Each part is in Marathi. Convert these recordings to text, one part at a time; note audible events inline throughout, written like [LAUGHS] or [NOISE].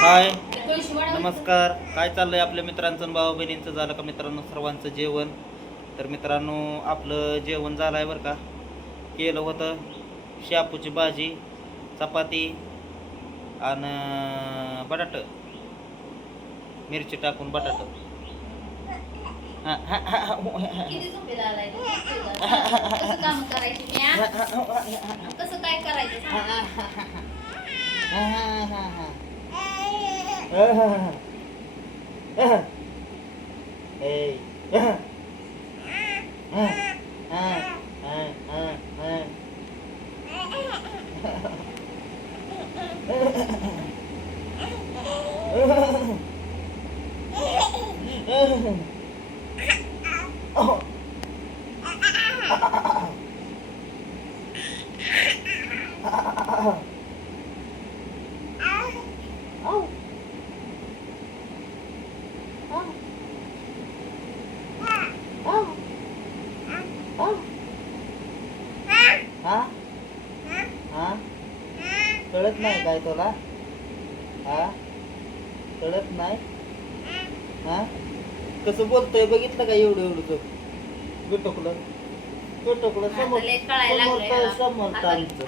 हाय नमस्कार काय चाललंय आपल्या मित्रांचं आणि भाऊ बहिणींचं झालं का मित्रांनो सर्वांचं जेवण तर मित्रांनो आपलं जेवण झालं आहे बरं का केलं होतं शापूची भाजी चपाती आणि बटाट मिरची टाकून बटाट हा, हा, हा, हा, हा. कसं काम करायची Hey. Oh. Oh. नाही काय तुला? हा? कळत नाही? हा? कसं बोलतोय बघितलं का एवढं एवढं तो? गुटकलं गुटकलं समोर समोरत समोरत आमचं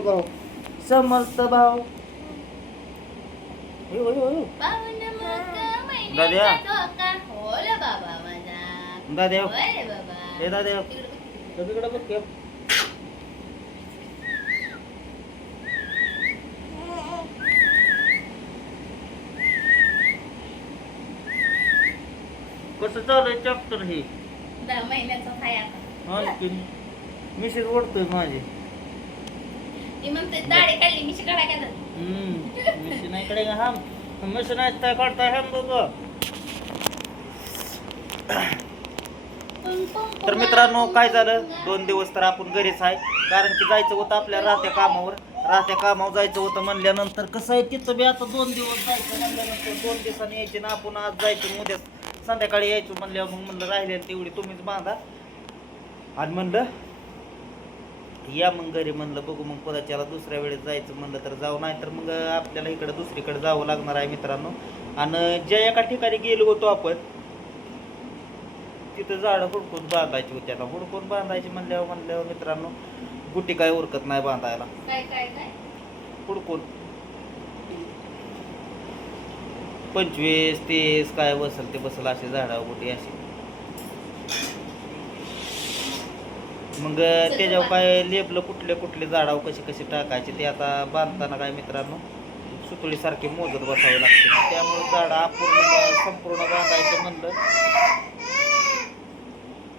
भाऊ. समर्थ भाऊ. दाद्या. दाद्या हे दाद्या. सगळीकडे बघ कसं चालू चॅप्टर हे? दहा महिन्याचा आता. ओढतोय माझी. ती म्हणते दाढी काढली मी नाही का हम? काय हम बाबा तर मित्रांनो काय झालं? दोन दिवस तर आपण घरीच आहे. कारण की जायचं होतं आपल्या राहत्या कामावर. राहत्या कामावर जायचं होतं म्हणल्यानंतर कसं आहे तिथं बी आता दोन दिवस जायचं म्हणल्यानंतर दोन दिवसांनी यायचे ना आपण आज जायचं उद्या संध्याकाळी यायचं म्हणल्यावर मग म्हणलं राहिले तेवढी तुम्हीच बांधा. आणि म्हणलं या मग घरी म्हणलं बघू मग कोणाच्याला दुसऱ्या वेळेस जायचं म्हणलं तर जाऊ नाही तर मग आपल्याला इकडं दुसरीकडे जावं लागणार आहे मित्रांनो. आणि ज्या एका ठिकाणी गेलो होतो आपण तिथं झाडं हुडकून बांधायची होती. आता हुडकून बांधायची म्हणल्यावर म्हणल्यावर मित्रांनो गुटी काय उरकत नाही बांधायला. हुडकून. पंचवीस तीस काय बसल ते बसल असे झाडावर गुटी अशी. मग त्याच्यावर काय लेबलं कुठले कुठले झाडावर कशी कशी टाकायचे ते आता बांधताना काय मित्रांनो सुतळीसारखे मोजत बसावे लागते. त्यामुळे झाडं अपूर्ण संपूर्ण बांधायचं म्हणलं.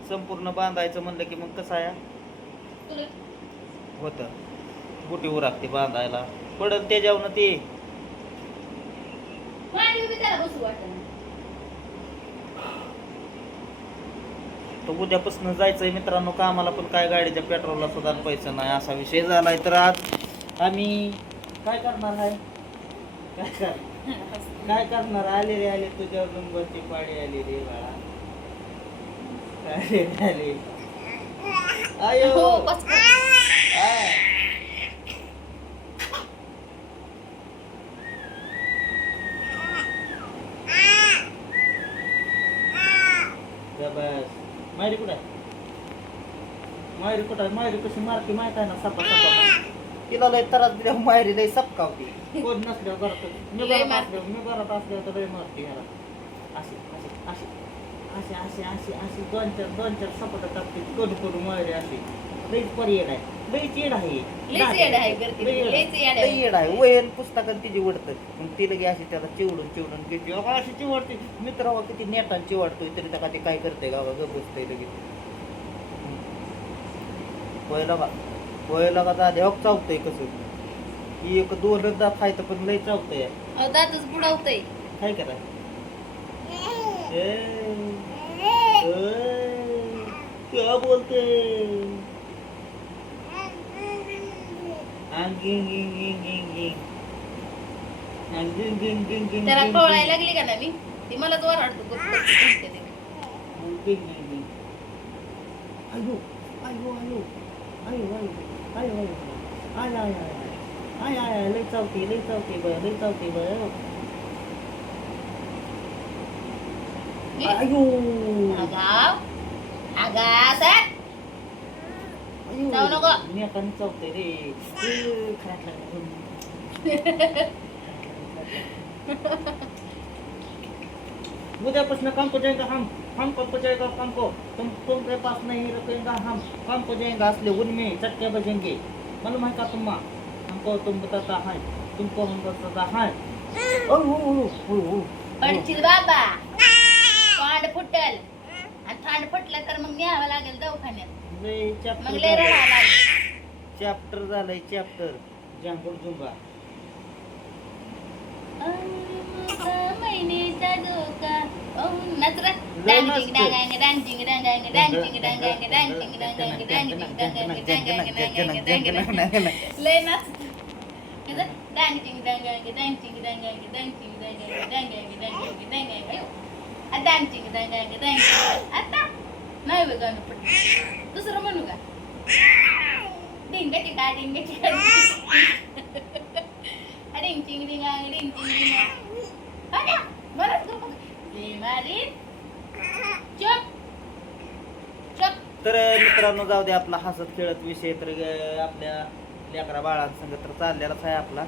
संपूर्ण बांधायचं म्हणलं की मग कसं आहे? होतं. बुटी उरागते बांधायला. पडल त्याच्यावर ते. मांडी उभी त्याला बसू वाटत तर उद्यापासून जायचंय मित्रांनो कामाला पण काय गाडीच्या पेट्रोलला सुद्धा पैसा नाही असा विषय झालाय. तर आज आम्ही काय करणार आहे? काय कर काय करणार? आले रे आले तुझ्या डोंगरची पाडी आली रे बाळा. आले रे आले. आयो. हो बस. बस. मायरी कुठं आहे? मायरी कुठं आहे? मायरी कशी मारते माहीत आहे ना? सपा सपा. तिला लय त्रास दिल्या मायरी लय सपकावते. कोण नसल्यावर घरात मी लय घरात. असल्यावर मी घरात असल्यावर तर लय मारते ह्याला अशी अशी अशी. अशी अशी अशी अशी दोन चार दोन चार सपाट टाकते कडू कडू मायरी अशी लईच पर्याय आहे लईच येड आहे. येड आहे करते. लई येड आहे. लईच येड आहे. लई येड आहे. वयन पुस्तकात तिची वडतं मग ती लगे अशी त्याला चिवडून चिवडून घेते. अशी चिवडते. मित्रावा किती नेटान चिवडतोय तरी त्या ते काय करते गावा गप बसतंय लगेच पहिला का पहिला का दादा हक चावतंय कसं? ही एक दोन दात खायचं पण लई चावतंय. दातच बुडवतय. काय करा क्या बोलते त्याला कळायला लागली का ना मी ती मला तो ओरडतो आय आय आय आय आय आय आय आय आय आय आय आय लई चावते लई आय आय आय आय आय सर अयो चावू नको. नेटाने चावते रे ए, खरा, खरा, खरा. उद्यापासून काम को जाएगा हम हम को जाएगा काम को तुम तुमके पास नहीं रखेगा हम काम को जाएगा असले उनमें चटके बजेंगे मालूम है का तुम हमको तुम बताता है तुमको हम बताता है ओ ओ ओ ओ बाबा फुटल आणि थांड फुटलं तर मग न्यावं लागेल दवाखान्यात लय मग चॅप्टर लय झालंय राहावं लागेल चॅप्टर झालंय चॅप्टर जांभूळ झुंबा लय डांग आता? नाही दुसरं म्हणू का? डिंगाची [LAUGHS] हो का डिंगाची का डिंग चिंग डिंग डिंग चिंग डिंग बरंच गप्प चुप. तर मित्रांनो जाऊ दे आपला हसत खेळत विषय तर ग- आपल्या लेकरा बाळांसंग तर चाललेलाच आहे आपला.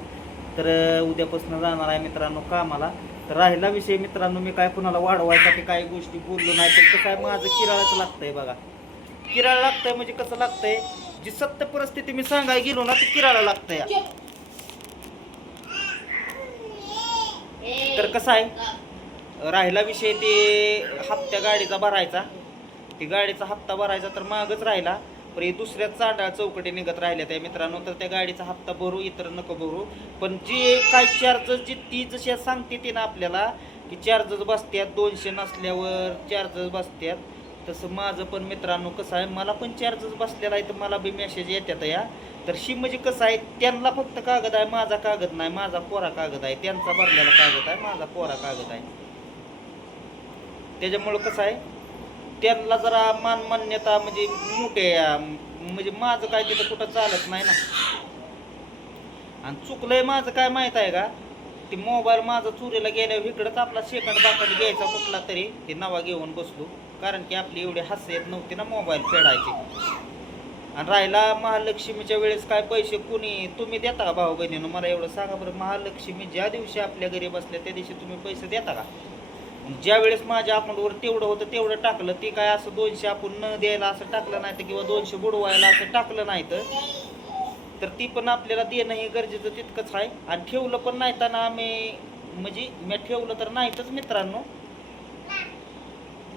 तर उद्यापासून जाणार आहे मित्रांनो कामाला. तर राहिला विषय मित्रांनो मी काय कुणाला वाढवायसाठी काही गोष्टी बोललो नाही पण कसं आहे माझं किराळाच लागतंय बघा. किराळा लागतंय म्हणजे कसं लागतंय जी सत्य परिस्थिती मी सांगाय गेलो ना ती किराळा लागतंय. तर कसं आहे राहिला विषय ते हप्त्या गाडीचा भरायचा. ती गाडीचा हप्ता भरायचा तर मागच राहिला. पण हे दुसऱ्या चांडा चौकटी निघत राहिल्या त्या मित्रांनो. तर त्या गाडीचा हप्ता भरू इतर नको भरू. पण जे काय चार्जर जी ती जशी सांगते ती ना आपल्याला की चार्जर बसत्यात दोनशे नसल्यावर चार्जर बसत्यात. तसं माझं पण मित्रांनो कसं आहे मला पण चार्जेस बसलेला आहे तर मला बी मेसेज येतात या. तर शी म्हणजे कसं आहे त्यांना फक्त कागद आहे माझा कागद नाही माझा कोरा कागद आहे त्यांचा भरलेला कागद आहे माझा कोरा कागद आहे. त्याच्यामुळं कसं आहे त्यांना जरा मान मान्यता म्हणजे मोठे आहे. म्हणजे माझं काय तिथं कुठं चालत नाही ना. आणि चुकलंय माझं काय माहीत आहे का? ते मोबाईल माझा चोरीला गेल्यावर इकडंच आपला सेकंड बाकड घ्यायचा कुठला तरी. ते नवा घेऊन बसलो. कारण की आपली एवढी हास्य येत नव्हती ना मोबाईल फेडायची. आणि राहिला महालक्ष्मीच्या वेळेस काय पैसे कुणी तुम्ही देता का भाऊ बहिणीनं? मला एवढं सांगा बरं. महालक्ष्मी ज्या दिवशी आपल्या घरी बसल्या त्या दिवशी तुम्ही पैसे देता का? ज्या वेळेस माझ्या अकाउंटवर तेवढं होतं तेवढं टाकलं ते काय असं दोनशे आपण न द्यायला असं टाकलं नाही तर किंवा दोनशे बुडवायला असं टाकलं नाही तर तर ती पण आपल्याला देणं हे गरजेचं तितकंच आहे. आणि ठेवलं पण नाही तर आम्ही म्हणजे मी ठेवलं तर नाहीतच मित्रांनो.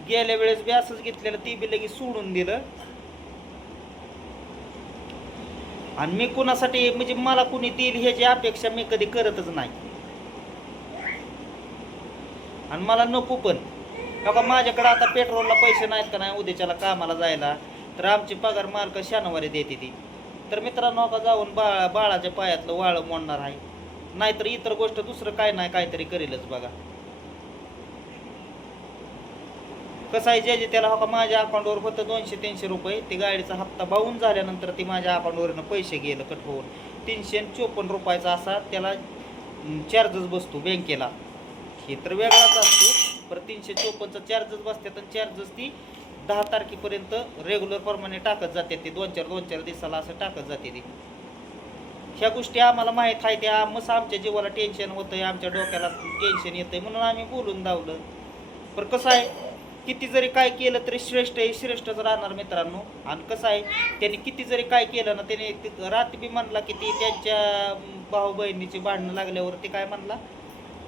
गेल्या वेळेस बी असंच घेतलेलं ती बी लगेच सोडून दिलं. आणि मी कुणासाठी म्हणजे मला कुणी देईल ह्याची अपेक्षा मी कधी करतच नाही. आणि मला नको पण. का माझ्याकडे आता पेट्रोलला पैसे नाहीत का नाही उद्याच्याला कामाला जायला? तर आमची पगार मालक शनिवारी देते ती. तर मित्रांनो का जाऊन बाळा बाळाच्या पायातलं वाळं मोडणार आहे. नाहीतर इतर गोष्ट दुसरं काय नाही काहीतरी करेलच बघा. कसं आहे जे जे त्याला हो का माझ्या अकाउंटवर होतं दोनशे तीनशे रुपये ती गाडीचा हप्ता बाहून झाल्यानंतर ती माझ्या अकाउंटवरनं पैसे गेलं कट होऊन. तीनशे आणि चोपन्न रुपयाचा असा त्याला चार्जेस बसतो बँकेला हे तर वेगळाच असतो. पर तीनशे चोपन्नचा चार्जेस बसतात आणि चार्जेस ती दहा तारखेपर्यंत रेग्युलर प्रमाणे टाकत जाते ते. दोन चार दोन चार दिवसाला असं टाकत जाते ते. ह्या गोष्टी आम्हाला माहीत आहे त्या. मस आमच्या जीवाला टेन्शन होतंय आमच्या डोक्याला टेन्शन येतंय म्हणून आम्ही बोलून धावलं. पण कसं आहे किती जरी काय केलं तरी श्रेष्ठ हे श्रेष्ठच राहणार मित्रांनो. आणि कसं आहे त्यांनी किती जरी काय केलं ना त्याने रात्री बी म्हणला की ती त्यांच्या भाऊ बहिणीची भांडणं लागल्यावर ते काय म्हणला?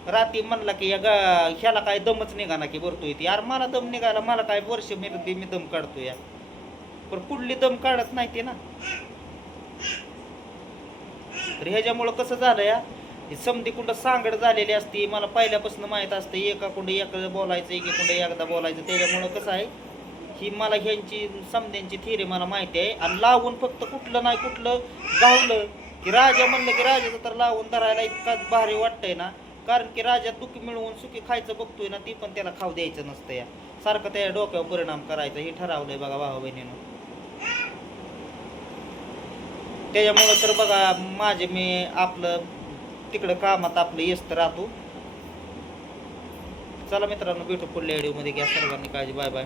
रात्री म्हणला की या गा ह्याला काय दमच निघाला की भरतोय ती. यार मला दम निघाला. मला काय वर्ष मिळते मी दम काढतो या पण कुठली दम काढत नाही ते ना. तर ह्याच्यामुळं कसं झालं या? ही समधी कुठं सांगड झालेली असते मला पहिल्यापासून माहीत असतं एका कुंड एक बोलायचं एके कुंड एकदा बोलायचं. त्याच्यामुळं कसं आहे? ही मला ह्यांची समध्यांची थिअरी मला माहिती आहे. आणि लावून फक्त कुठलं नाही कुठलं गावलं. की राजा म्हणलं की राजाचं तर लावून धरायला इतका भारी वाटतंय ना. कारण की राजा दुःखी मिळवून सुखी खायचं बघतोय ना ती पण त्याला खाऊ द्यायचं नसतं या. सारखं त्या डोक्यावर परिणाम करायचा हे ठरवलंय बघा भाऊ बहिणीनं. त्याच्यामुळं तर बघा माझे मी आपलं तिकडं कामात आपलं येस्त राहतो. चला मित्रांनो भेटू पुढल्या व्हिडिओमध्ये घ्या सर्वांनी काळजी. Bye bye.